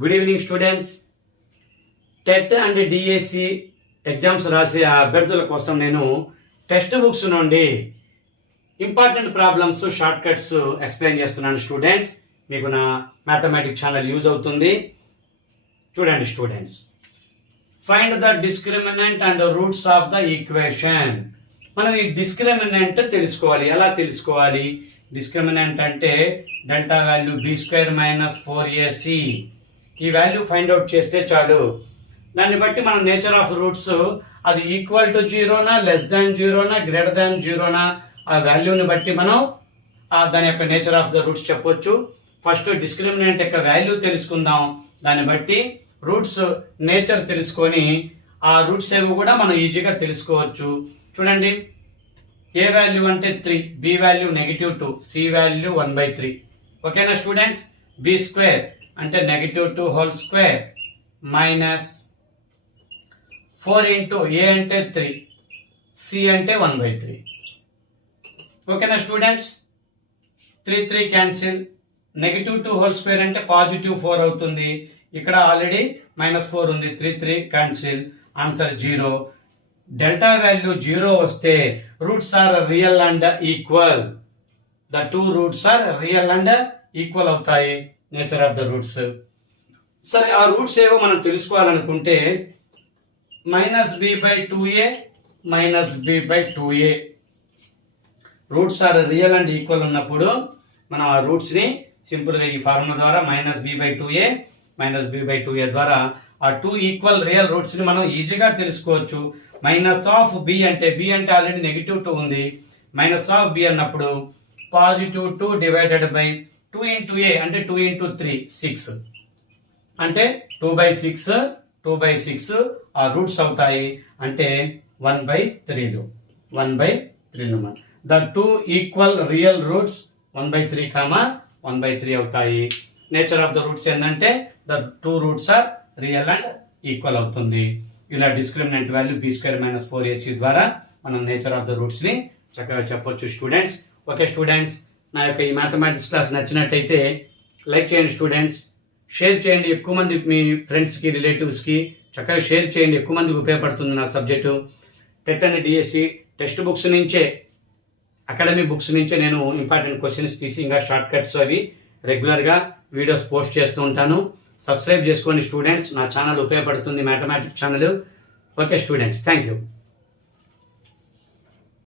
Good evening students. TET and DSC exams రాసే అభ్యర్థుల కోసం నేను టెక్స్ట్ బుక్స్ నుండి important problems short cuts explain చేస్తున్నాను స్టూడెంట్స్. మీకు నా మ్యాథమెటిక్స్ ఛానల్ యూజ్ అవుతుంది. చూడండి students, find the discriminant and roots of the equation. మనం ఈ డిస్క్రిమినెంట్ తెలుసుకోవాలి. ఎలా తెలుసుకోవాలి? డిస్క్రిమినెంట్ అంటే డెల్టా వాల్యూ b² - 4ac. ఈ వాల్యూ ఫైండ్ అవుట్ చేస్తే చాలు. దాన్ని బట్టి మనం నేచర్ ఆఫ్ రూట్స్ అది ఈక్వల్ టు జీరోనా, లెస్ దాన్ జీరోనా, గ్రేటర్ దాన్ జీరోనా, ఆ వాల్యూని బట్టి మనం దాని యొక్క నేచర్ ఆఫ్ ద రూట్స్ చెప్పొచ్చు. ఫస్ట్ డిస్క్రిమినెంట్ యొక్క వాల్యూ తెలుసుకుందాం. దాన్ని బట్టి రూట్స్ నేచర్ తెలుసుకొని ఆ రూట్స్ ఏవి కూడా మనం ఈజీగా తెలుసుకోవచ్చు. చూడండి, ఏ వాల్యూ అంటే 3, బి వాల్యూ -2, సి వాల్యూ 1/3. ఓకేనా స్టూడెంట్స్? b² అంటే -2 హోల్ స్క్వేర్ మైనస్ 4 ఇంటూ ఏ అంటే 3, సి అంటే 1/3. ఓకేనా స్టూడెంట్స్? 3 క్యాన్సిల్. -2 హోల్ స్క్వేర్ అంటే +4 అవుతుంది. ఇక్కడ ఆల్రెడీ -4 ఉంది. 3 క్యాన్సిల్. ఆన్సర్ 0. డెల్టా వాల్యూ 0 వస్తే roots are real and equal. The two roots are real and equal అవుతాయి. Nature of the roots. సరే, ఆ రూట్స్ ఏవో మనం తెలుసుకోవాలనుకుంటే -b/2a -b/2a roots are real and equal ఉన్నప్పుడు మనం ఆ రూట్స్ ని సింపుల్ గా ఈ ఫార్ములా ద్వారా -b/2a -b/2a ద్వారా ఆ టూ ఈక్వల్ రియల్ రూట్స్ ని మనం ఈజీగా తెలుసుకోవచ్చు. -b అంటే b అంటే ఆల్రెడీ -2 ఉంది. -b అన్నప్పుడు +2 డివైడెడ్ బై 2 ఇంటూ a అంటే 2 ఇంటూ 3 6 అంటే 2/6 ఆ రూట్స్ అవుతాయి. అంటే 1/3 the two equal real roots 1/3 1/3 అవుతాయి. నేచర్ ఆఫ్ ద రూట్స్ ఏంటంటే the two roots are real and equal అవుతుంది. ఇలా డిస్క్రిమినెంట్ వాల్యూ b² - 4ac ద్వారా మనం నేచర్ ఆఫ్ ద రూట్స్ ని చక్కగా చెప్పొచ్చు స్టూడెంట్స్. ఓకే స్టూడెంట్స్, నా యొక్క ఈ మ్యాథమెటిక్స్ క్లాస్ నచ్చినట్టయితే లైక్ చేయండి స్టూడెంట్స్. షేర్ చేయండి ఎక్కువ మంది మీ ఫ్రెండ్స్కి, రిలేటివ్స్కి చక్కగా షేర్ చేయండి. ఎక్కువ మందికి ఉపయోగపడుతుంది నా subject. TET and DSC text books నుంచే, అకాడమీ బుక్స్ నుంచే నేను ఇంపార్టెంట్ క్వశ్చన్స్ తీసి ఇంకా షార్ట్ కట్స్ అవి రెగ్యులర్గా వీడియోస్ పోస్ట్ చేస్తూ ఉంటాను. సబ్స్క్రైబ్ చేసుకోండి స్టూడెంట్స్. నా ఛానల్ ఉపయోగపడుతుంది, mathematics channel. Okay students, thank you.